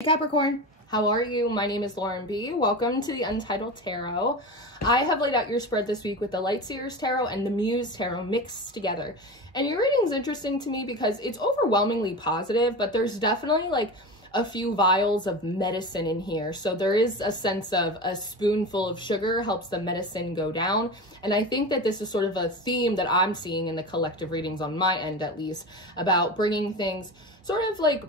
Hey Capricorn, how are you? My name is Lauren B. Welcome to the Untitled Tarot. I have laid out your spread this week with the Lightseers Tarot and the Muse Tarot mixed together. And your reading is interesting to me because it's overwhelmingly positive, but there's definitely like a few vials of medicine in here. So there is a sense of a spoonful of sugar helps the medicine go down. And I think that this is sort of a theme that I'm seeing in the collective readings on my end, at least, about bringing things sort of like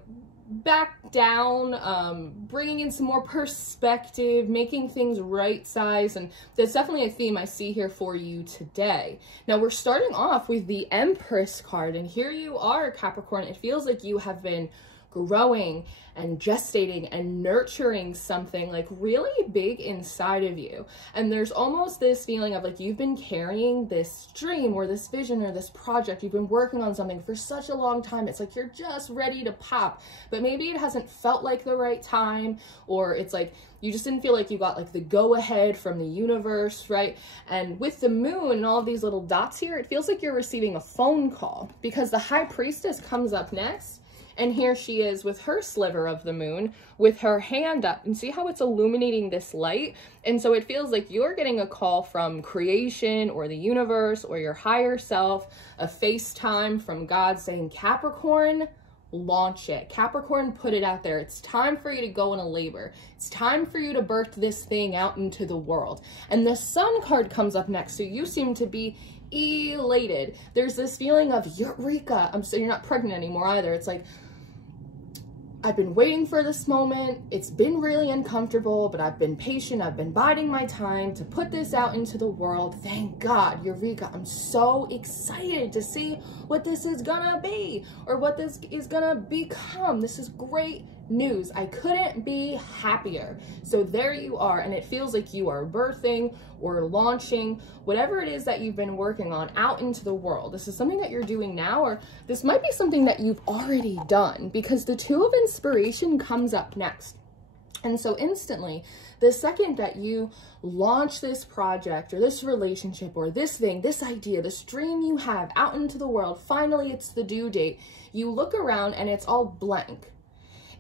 back down, bringing in some more perspective, making things right size, and that's definitely a theme I see here for you today. Now we're starting off with the Empress card, and here you are, Capricorn. It feels like you have been growing and gestating and nurturing something like really big inside of you. And there's almost this feeling of like you've been carrying this dream or this vision or this project. You've been working on something for such a long time. It's like you're just ready to pop, but maybe it hasn't felt like the right time, or it's like you just didn't feel like you got like the go ahead from the universe, right? And with the moon and all these little dots here, it feels like you're receiving a phone call because the High Priestess comes up next. And here she is with her sliver of the moon with her hand up, and see how it's illuminating this light? And so it feels like you're getting a call from creation or the universe or your higher self, a FaceTime from God saying, Capricorn, launch it. Capricorn, put it out there. It's time for you to go into labor. It's time for you to birth this thing out into the world. And the Sun card comes up next, so you seem to be elated. There's this feeling of eureka. So you're not pregnant anymore either. It's like, I've been waiting for this moment. It's been really uncomfortable, but I've been patient. I've been biding my time to put this out into the world. Thank God, eureka. I'm so excited to see what this is gonna be or what this is gonna become. This is great news. I couldn't be happier. So there you are, and it feels like you are birthing or launching whatever it is that you've been working on out into the world. This is something that you're doing now, or this might be something that you've already done, because the Two of Inspiration comes up next. And so instantly, the second that you launch this project or this relationship or this thing, this idea, this dream you have out into the world, finally it's the due date, you look around and it's all blank.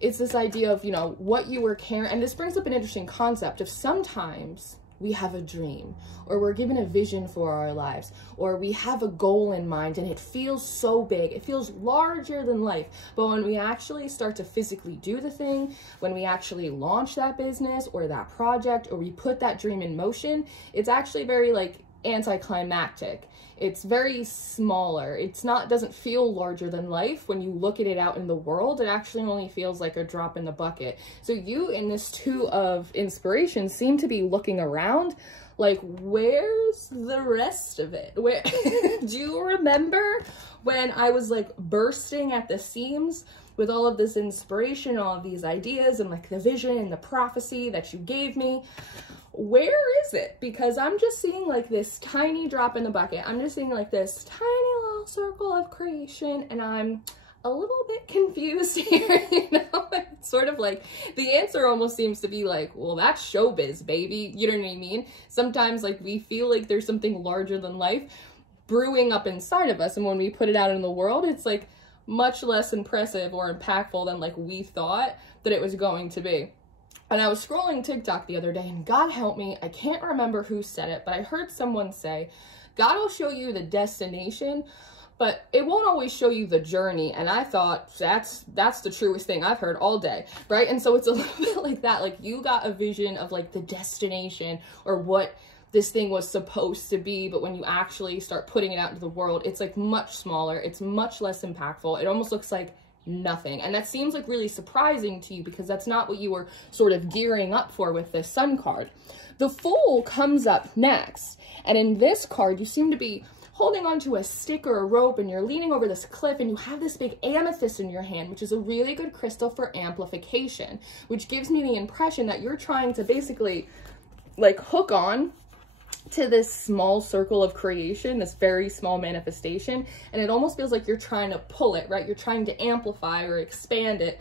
It's this idea of, you know, what you were carrying. And this brings up an interesting concept of sometimes we have a dream, or we're given a vision for our lives, or we have a goal in mind and it feels so big, it feels larger than life. But when we actually start to physically do the thing, when we actually launch that business or that project, or we put that dream in motion, it's actually very like anticlimactic. It's very smaller. It's not, doesn't feel larger than life. When you look at it out in the world, it actually only feels like a drop in the bucket. So you in this Two of Inspiration seem to be looking around like, where's the rest of it? Where do you remember when I was like bursting at the seams with all of this inspiration, all of these ideas and like the vision and the prophecy that you gave me? Where is it? Because I'm just seeing like this tiny drop in the bucket. I'm just seeing like this tiny little circle of creation, and I'm a little bit confused here, you know? It's sort of like the answer almost seems to be like, well, that's showbiz, baby. You know what I mean? Sometimes like we feel like there's something larger than life brewing up inside of us, and when we put it out in the world, it's like much less impressive or impactful than like we thought that it was going to be. And I was scrolling TikTok the other day, and God help me, I can't remember who said it, but I heard someone say, God will show you the destination, but it won't always show you the journey. And I thought, that's the truest thing I've heard all day, right? And so it's a little bit like that. Like you got a vision of like the destination or what this thing was supposed to be, but when you actually start putting it out into the world, it's like much smaller. It's much less impactful. It almost looks like nothing. And that seems like really surprising to you because that's not what you were sort of gearing up for with this Sun card. The Fool comes up next, and in this card you seem to be holding onto a stick or a rope, and you're leaning over this cliff, and you have this big amethyst in your hand, which is a really good crystal for amplification, which gives me the impression that you're trying to basically like hook on to this small circle of creation, this very small manifestation, and it almost feels like you're trying to pull it, right? You're trying to amplify or expand it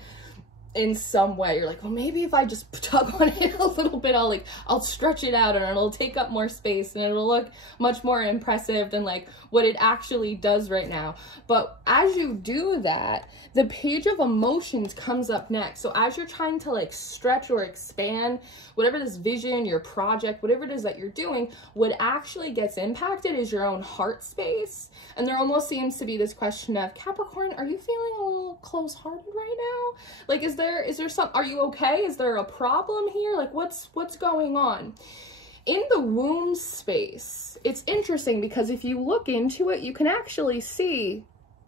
in some way. You're like, well, maybe if I just tug on it a little bit, I'll stretch it out and it'll take up more space and it'll look much more impressive than like what it actually does right now. But as you do that, the page of emotions comes up next. So as you're trying to like stretch or expand whatever this vision, your project, whatever it is that you're doing, what actually gets impacted is your own heart space. And there almost seems to be this question of, Capricorn, are you feeling a little close-hearted right now? Like, is there some, are you okay? Is there a problem here? Like, what's going on? In the womb space, it's interesting because if you look into it, you can actually see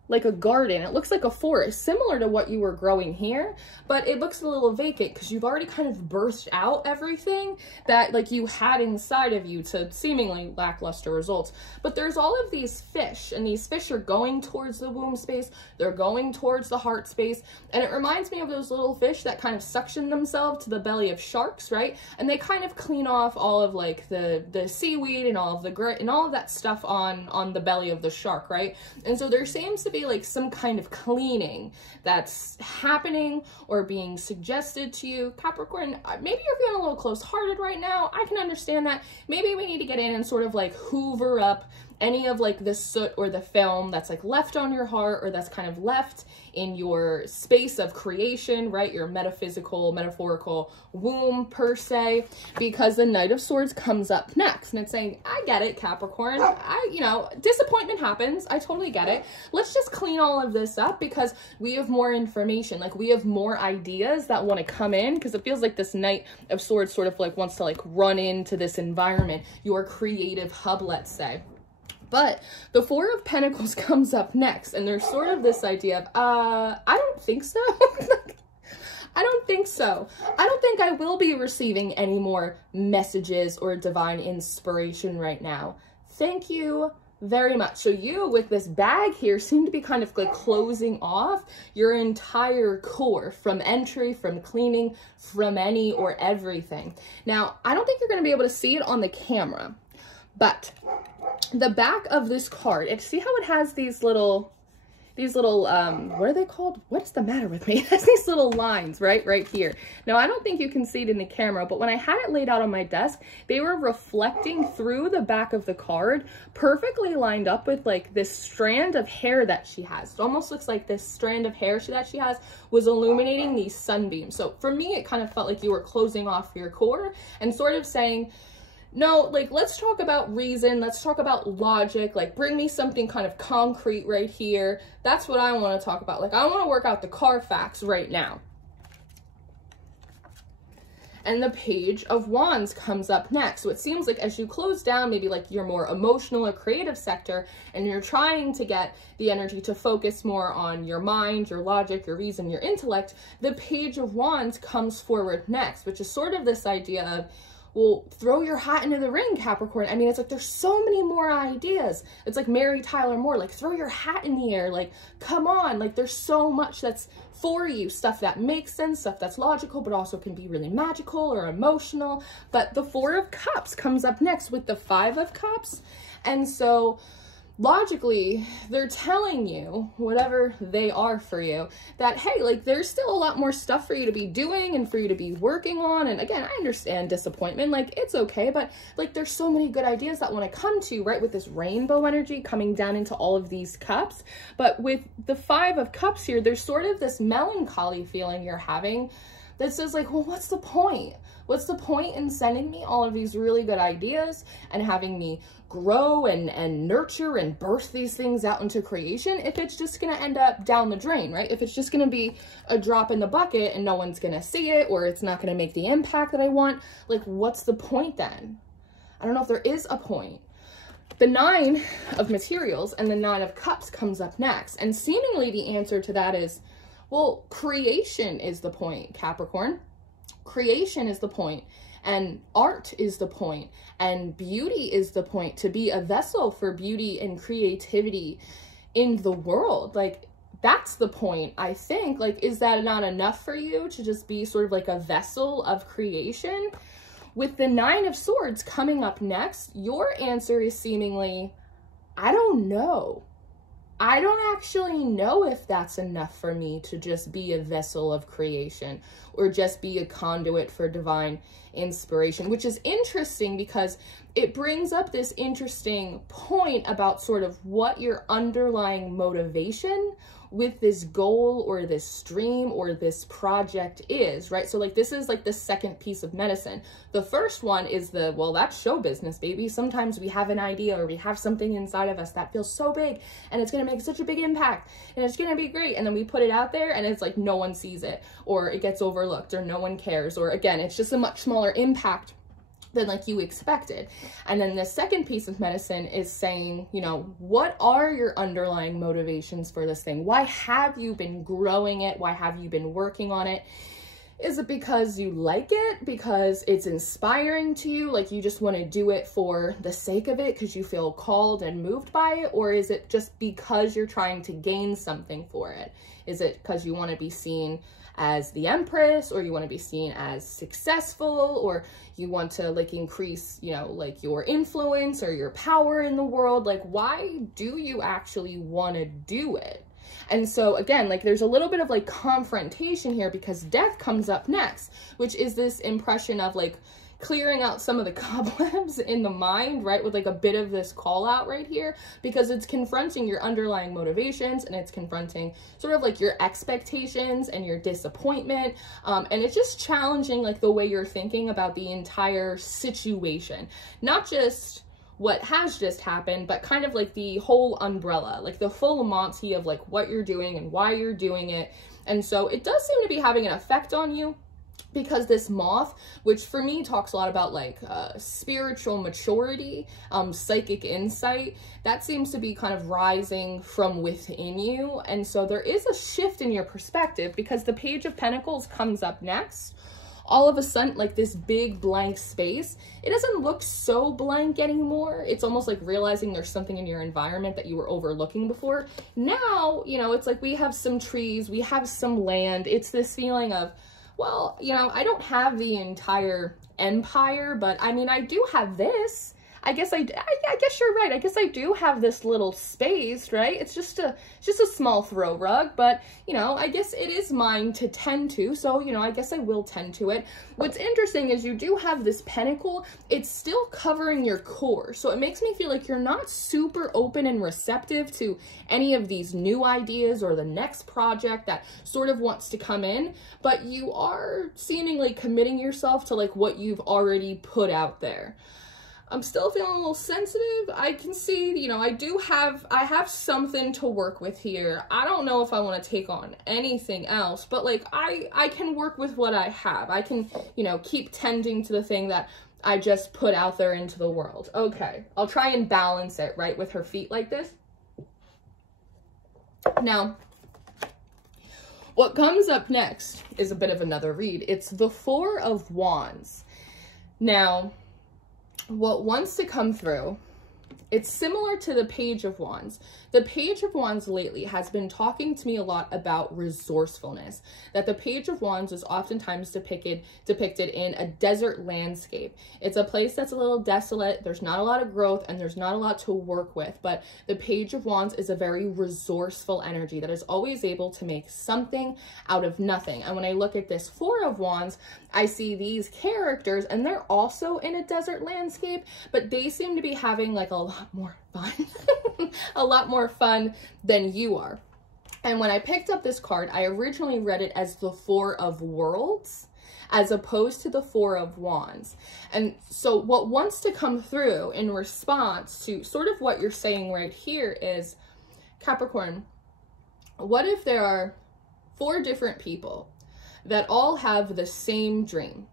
like a garden. It looks like a forest, similar to what you were growing here, but it looks a little vacant because you've already kind of birthed out everything that like you had inside of you to seemingly lackluster results. But there's all of these fish, and these fish are going towards the womb space. They're going towards the heart space. And it reminds me of those little fish that kind of suction themselves to the belly of sharks, right? And they kind of clean off all of like the seaweed and all of the grit and all of that stuff on the belly of the shark, right? And so there seems to be like some kind of cleaning that's happening or being suggested to you. Capricorn, maybe you're feeling a little close-hearted right now. I can understand that. Maybe we need to get in and sort of like hoover up any of like the soot or the film that's like left on your heart, or that's kind of left in your space of creation, right? Your metaphysical, metaphorical womb per se, because the Knight of Swords comes up next and it's saying, I get it, Capricorn. You know, disappointment happens. I totally get it. Let's just clean all of this up because we have more information. Like we have more ideas that want to come in, because it feels like this Knight of Swords sort of like wants to like run into this environment, your creative hub, let's say. But the Four of Pentacles comes up next, and there's sort of this idea of, I don't think so. I don't think so. I don't think I will be receiving any more messages or divine inspiration right now. Thank you very much. So you, with this bag here, seem to be kind of like closing off your entire core, from entry, from cleaning, from any or everything. Now, I don't think you're going to be able to see it on the camera, but the back of this card, see how it has these little, what are they called? What's the matter with me? It has these little lines right here. Now, I don't think you can see it in the camera, but when I had it laid out on my desk, they were reflecting through the back of the card, perfectly lined up with like this strand of hair that she has. It almost looks like this strand of hair that she has was illuminating these sunbeams. So for me, it kind of felt like you were closing off your core and sort of saying, no, like, let's talk about reason. Let's talk about logic. Like, bring me something kind of concrete right here. That's what I want to talk about. Like, I want to work out the Carfax right now. And the Page of Wands comes up next. So it seems like as you close down maybe like your more emotional or creative sector, and you're trying to get the energy to focus more on your mind, your logic, your reason, your intellect, the Page of Wands comes forward next, which is sort of this idea of, well, throw your hat into the ring, Capricorn. I mean, it's like there's so many more ideas. It's like Mary Tyler Moore, like throw your hat in the air, like come on, like there's so much that's for you, stuff that makes sense, stuff that's logical, but also can be really magical or emotional. But the Four of Cups comes up next with the Five of Cups. And so logically, they're telling you, whatever they are for you, that, hey, like, there's still a lot more stuff for you to be doing and for you to be working on. And again, I understand disappointment, like, it's okay, but, like, there's so many good ideas that want to come to you, right, with this rainbow energy coming down into all of these cups. But with the Five of Cups here, there's sort of this melancholy feeling you're having that says, like, well, what's the point? What's the point in sending me all of these really good ideas and having me grow and nurture and birth these things out into creation if it's just going to end up down the drain, right? If it's just going to be a drop in the bucket and no one's going to see it, or it's not going to make the impact that I want, like, what's the point then? I don't know if there is a point. The Nine of Materials and the Nine of Cups comes up next. And seemingly the answer to that is, well, creation is the point, Capricorn. Creation is the point, and art is the point, and beauty is the point, to be a vessel for beauty and creativity in the world. Like, that's the point, I think. Like, is that not enough for you to just be sort of like a vessel of creation? With the Nine of Swords coming up next, your answer is seemingly, I don't know. I don't actually know if that's enough for me to just be a vessel of creation or just be a conduit for divine inspiration, which is interesting because it brings up this interesting point about sort of what your underlying motivation with this goal or this dream or this project is, right? So like this is like the second piece of medicine. The first one is the, well, that's show business, baby. Sometimes we have an idea or we have something inside of us that feels so big and it's going to make such a big impact and it's going to be great. And then we put it out there and it's like no one sees it, or it gets overlooked, or no one cares, or again, it's just a much smaller impact than like you expected. And then the second piece of medicine is saying, you know, what are your underlying motivations for this thing? Why have you been growing it? Why have you been working on it? Is it because you like it? Because it's inspiring to you? Like you just want to do it for the sake of it because you feel called and moved by it? Or is it just because you're trying to gain something for it? Is it because you want to be seen as the Empress, or you want to be seen as successful, or you want to like increase, you know, like your influence or your power in the world? Like, why do you actually want to do it? And so again, like there's a little bit of like confrontation here because death comes up next, which is this impression of like clearing out some of the cobwebs in the mind, right? With like a bit of this call out right here, because it's confronting your underlying motivations and it's confronting sort of like your expectations and your disappointment. And it's just challenging like the way you're thinking about the entire situation, not just what has just happened, but kind of like the whole umbrella, like the full Monty of like what you're doing and why you're doing it. And so it does seem to be having an effect on you, because this moth, which for me talks a lot about like spiritual maturity, psychic insight, that seems to be kind of rising from within you. And so there is a shift in your perspective because the Page of Pentacles comes up next. All of a sudden, like this big blank space, it doesn't look so blank anymore. It's almost like realizing there's something in your environment that you were overlooking before. Now, you know, it's like we have some trees, we have some land. It's this feeling of, well, you know, I don't have the entire empire, but I mean, I do have this. I guess you're right. I guess I do have this little space, right? It's just a small throw rug, but you know, I guess it is mine to tend to. So, you know, I guess I will tend to it. What's interesting is you do have this pentacle. It's still covering your core. So it makes me feel like you're not super open and receptive to any of these new ideas or the next project that sort of wants to come in, but you are seemingly committing yourself to like what you've already put out there. I'm still feeling a little sensitive. I can see, you know, I have something to work with here. I don't know if I want to take on anything else, but like I can work with what I have. I can, you know, keep tending to the thing that I just put out there into the world. Okay, I'll try and balance it, right, with her feet like this. Now, what comes up next is a bit of another read. It's the Four of Wands. Now, what wants to come through, it's similar to the Page of Wands. The Page of Wands lately has been talking to me a lot about resourcefulness, that the Page of Wands is oftentimes depicted in a desert landscape. It's a place that's a little desolate, there's not a lot of growth, and there's not a lot to work with, but the Page of Wands is a very resourceful energy that is always able to make something out of nothing. And when I look at this Four of Wands, I see these characters, and they're also in a desert landscape, but they seem to be having like a lot more fun, a lot more fun than you are. And when I picked up this card, I originally read it as the Four of Worlds, as opposed to the Four of Wands. And so what wants to come through in response to sort of what you're saying right here is, Capricorn, what if there are 4 different people that all have the same dream?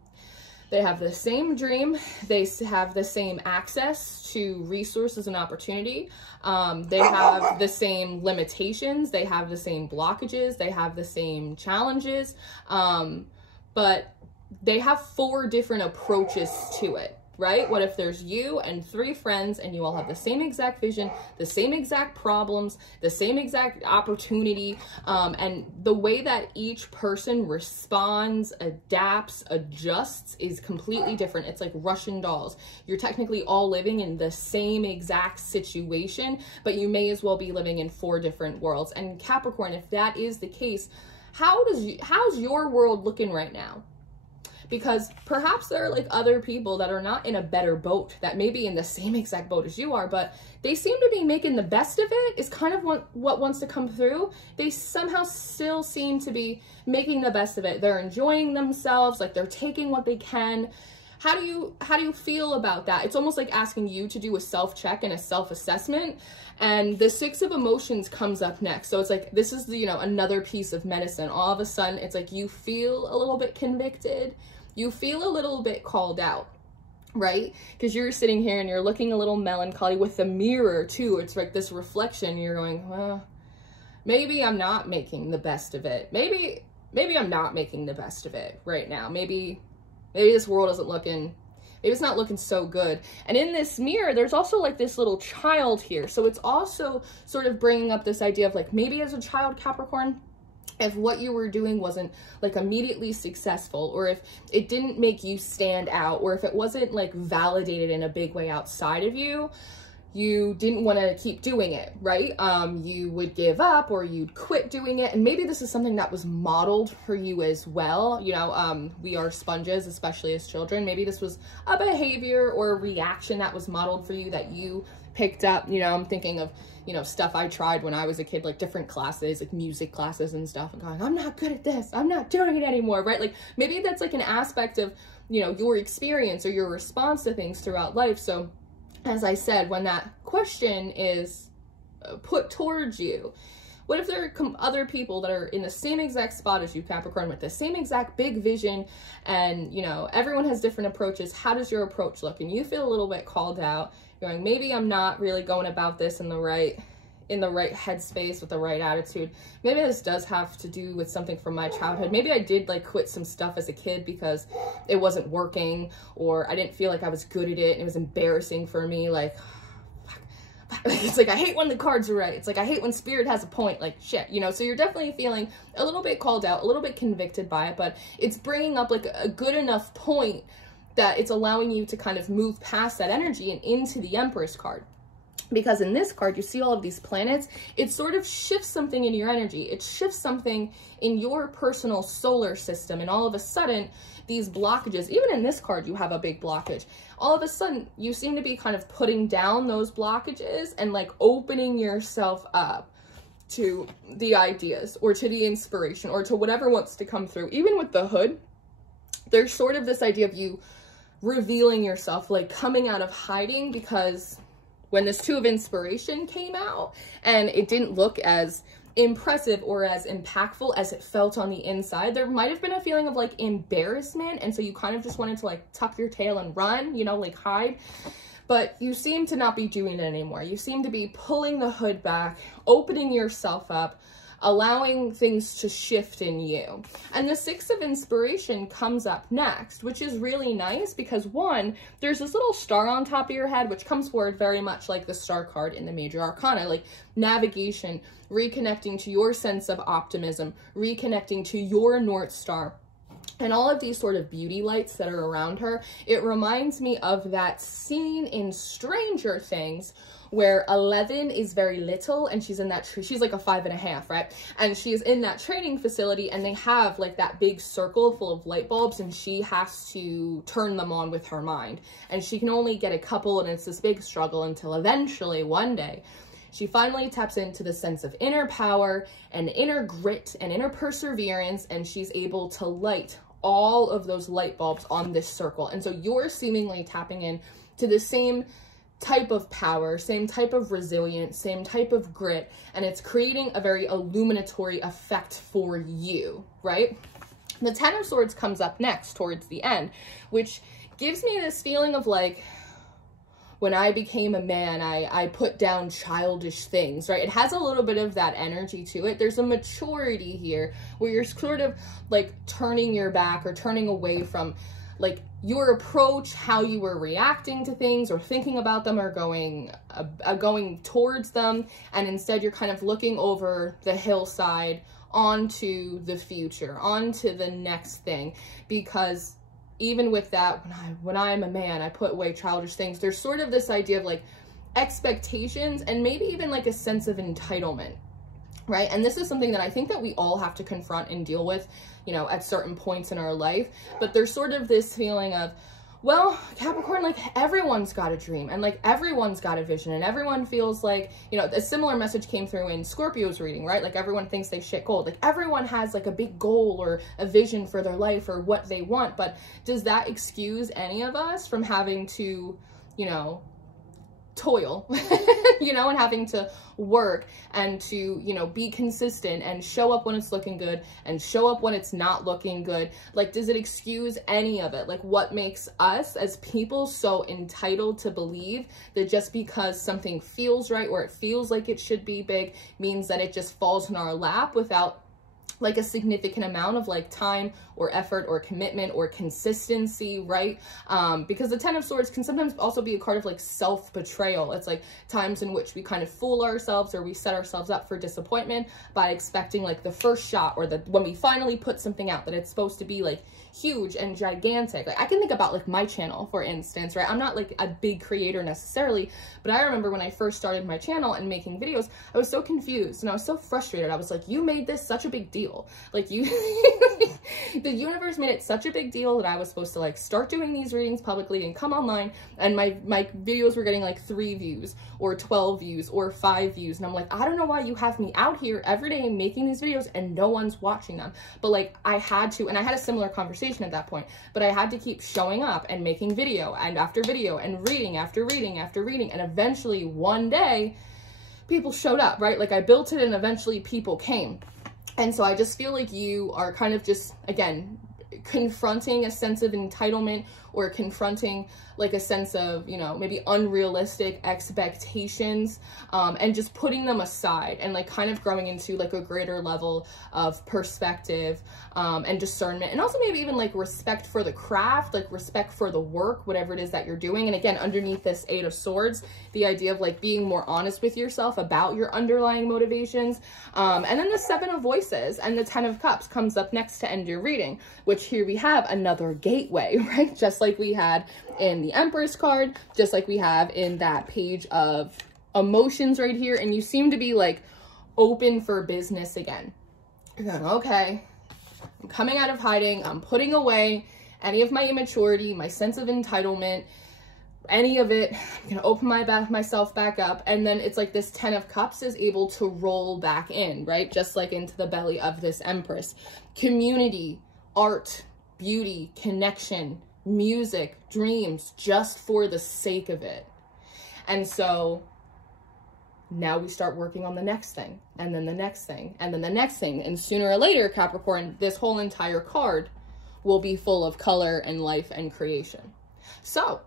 They have the same dream, they have the same access to resources and opportunity, they have the same limitations, they have the same blockages, they have the same challenges, but they have 4 different approaches to it. right? What if there's you and 3 friends and you all have the same exact vision, the same exact problems, the same exact opportunity, and the way that each person responds, adapts, adjusts is completely different. It's like Russian dolls. You're technically all living in the same exact situation, but you may as well be living in 4 different worlds. And Capricorn, if that is the case, how's your world looking right now? Because perhaps there are like other people that are not in a better boat, that may be in the same exact boat as you are, but they seem to be making the best of it, is kind of what wants to come through. They somehow still seem to be making the best of it. They're enjoying themselves, like they're taking what they can. How do you feel about that? It's almost like asking you to do a self-check and a self-assessment. And the 6 of emotions comes up next. So it's like, this is the, another piece of medicine. All of a sudden, it's like you feel a little bit convicted. You feel a little bit called out, right? Because you're sitting here and you're looking a little melancholy with the mirror too. It's like this reflection. You're going, well, maybe I'm not making the best of it. Maybe I'm not making the best of it right now. Maybe this world isn't looking, maybe it's not looking so good. And in this mirror, there's also like this little child here. So it's also sort of bringing up this idea of like, maybe as a child, Capricorn, if what you were doing wasn't like immediately successful, or if it didn't make you stand out, or if it wasn't like validated in a big way outside of you, you didn't want to keep doing it, right? You would give up or you'd quit doing it. And maybe this is something that was modeled for you as well. We are sponges, especially as children. Maybe this was a behavior or a reaction that was modeled for you that you picked up. I'm thinking of, stuff I tried when I was a kid, like different classes, like music classes and stuff, and going, I'm not good at this. I'm not doing it anymore, right? Like maybe that's like an aspect of, your experience or your response to things throughout life. So as I said, when that question is put towards you, what if there are other people that are in the same exact spot as you, Capricorn, with the same exact big vision, and, everyone has different approaches. How does your approach look? And you feel a little bit called out. You're going, maybe I'm not really going about this in the right headspace with the right attitude. Maybe this does have to do with something from my childhood. Maybe I did like quit some stuff as a kid because it wasn't working, or I didn't feel like I was good at it and it was embarrassing for me. Like, it's like, I hate when the cards are right. It's like, I hate when spirit has a point, like shit, so you're definitely feeling a little bit called out, a little bit convicted by it, but it's bringing up like a good enough point that it's allowing you to kind of move past that energy and into the Empress card. Because in this card, you see all of these planets, it sort of shifts something in your energy. It shifts something in your personal solar system. And all of a sudden, these blockages, even in this card, you have a big blockage. All of a sudden, you seem to be kind of putting down those blockages and like opening yourself up to the ideas or to the inspiration or to whatever wants to come through. Even with the hood, there's sort of this idea of you revealing yourself, like coming out of hiding, because when this 2 of inspiration came out and it didn't look as impressive or as impactful as it felt on the inside, there might have been a feeling of like embarrassment. And so you kind of just wanted to like tuck your tail and run, like hide. But you seem to not be doing it anymore. You seem to be pulling the hood back, opening yourself up, allowing things to shift in you. And the 6 of inspiration comes up next, which is really nice because 1, there's this little star on top of your head, which comes forward very much like the star card in the major arcana, like navigation, reconnecting to your sense of optimism, reconnecting to your North Star. And all of these sort of beauty lights that are around her, it reminds me of that scene in Stranger Things where 11 is very little and she's in that she's like a 5.5, right? And she's in that training facility and they have like that big circle full of light bulbs and she has to turn them on with her mind. And she can only get a couple and it's this big struggle until eventually one day she finally taps into the sense of inner power and inner grit and inner perseverance, and she's able to light all of those light bulbs on this circle. And so you're seemingly tapping in to the same type of power, same type of resilience, same type of grit, and it's creating a very illuminatory effect for you, right? The 10 of Swords comes up next towards the end, which gives me this feeling of like, when I became a man, I put down childish things, right? It has a little bit of that energy to it. There's a maturity here where you're sort of like turning your back or turning away from like your approach, how you were reacting to things or thinking about them or going towards them, and instead you're kind of looking over the hillside onto the future, onto the next thing. Because even with that, when I'm a man, I put away childish things. There's sort of this idea of like expectations and maybe even like a sense of entitlement, right? And this is something that I think that we all have to confront and deal with, you know, at certain points in our life. But there's sort of this feeling of, well, Capricorn, like everyone's got a dream and like everyone's got a vision and everyone feels like, you know, a similar message came through in Scorpio's reading, right? Like everyone thinks they shit gold. Like everyone has like a big goal or a vision for their life or what they want. But does that excuse any of us from having to, you know, toil, you know, and having to work and to, you know, be consistent and show up when it's looking good and show up when it's not looking good? Like, does it excuse any of it? Like, what makes us as people so entitled to believe that just because something feels right or it feels like it should be big means that it just falls in our lap without like a significant amount of like time or effort or commitment or consistency, right? Because the 10 of Swords can sometimes also be a card of like self-betrayal. It's like times in which we kind of fool ourselves or we set ourselves up for disappointment by expecting like the first shot or when we finally put something out that it's supposed to be like huge and gigantic. Like I can think about like my channel, for instance, right? I'm not like a big creator necessarily, but I remember when I first started my channel and making videos, I was so confused and I was so frustrated. I was like, you made this such a big deal. Like you, the universe made it such a big deal that I was supposed to like start doing these readings publicly and come online, and my videos were getting like 3 views or 12 views or 5 views. And I'm like, I don't know why you have me out here every day making these videos and no one's watching them. But like I had to, and I had a similar conversation at that point, but I had to keep showing up and making video and after video and reading after reading after reading. And eventually one day people showed up, right? Like I built it and eventually people came. And so I just feel like you are kind of just, again, confronting a sense of entitlement or confronting like a sense of, you know, maybe unrealistic expectations, and just putting them aside and like kind of growing into like a greater level of perspective and discernment, and also maybe even like respect for the craft, like respect for the work, whatever it is that you're doing. And again, underneath this 8 of Swords, the idea of like being more honest with yourself about your underlying motivations. And then the 7 of Voices and the 10 of Cups comes up next to end your reading, which here we have another gateway, right? Just like we had in the Empress card, just like we have in that page of emotions right here. And you seem to be like open for business again. You're going, okay, I'm coming out of hiding. I'm putting away any of my immaturity, my sense of entitlement, any of it. I'm going to open myself back up. And then it's like this 10 of Cups is able to roll back in, right? Just like into the belly of this Empress. Community, art, beauty, connection, music, dreams, just for the sake of it. And so now we start working on the next thing, and then the next thing, and then the next thing. And sooner or later, Capricorn, this whole entire card will be full of color and life and creation. So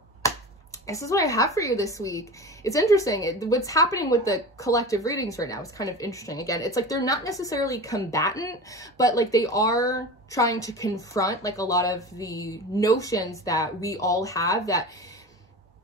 this is what I have for you this week. It's interesting. What's happening with the collective readings right now is kind of interesting. Again, it's like they're not necessarily combatant, but like they are trying to confront like a lot of the notions that we all have that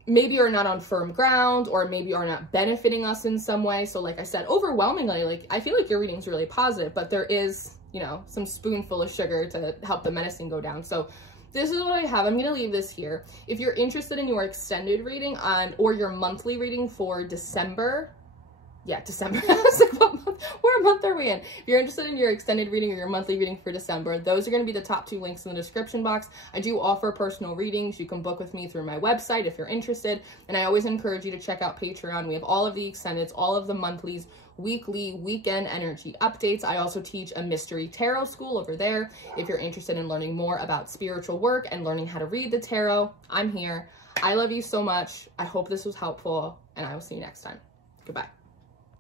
maybe are not on firm ground or maybe are not benefiting us in some way. So like I said, overwhelmingly, like I feel like your reading's really positive, but there is, you know, some spoonful of sugar to help the menacing go down. So this is what I have. I'm going to leave this here. If you're interested in your extended reading or your monthly reading for December, yeah, December. I was like, what month? Where month are we in? If you're interested in your extended reading or your monthly reading for December, those are going to be the top 2 links in the description box. I do offer personal readings. You can book with me through my website if you're interested. And I always encourage you to check out Patreon. We have all of the extendeds, all of the monthlies, weekly, weekend energy updates. I also teach a mystery tarot school over there. If you're interested in learning more about spiritual work and learning how to read the tarot, I'm here. I love you so much. I hope this was helpful, and I will see you next time. Goodbye.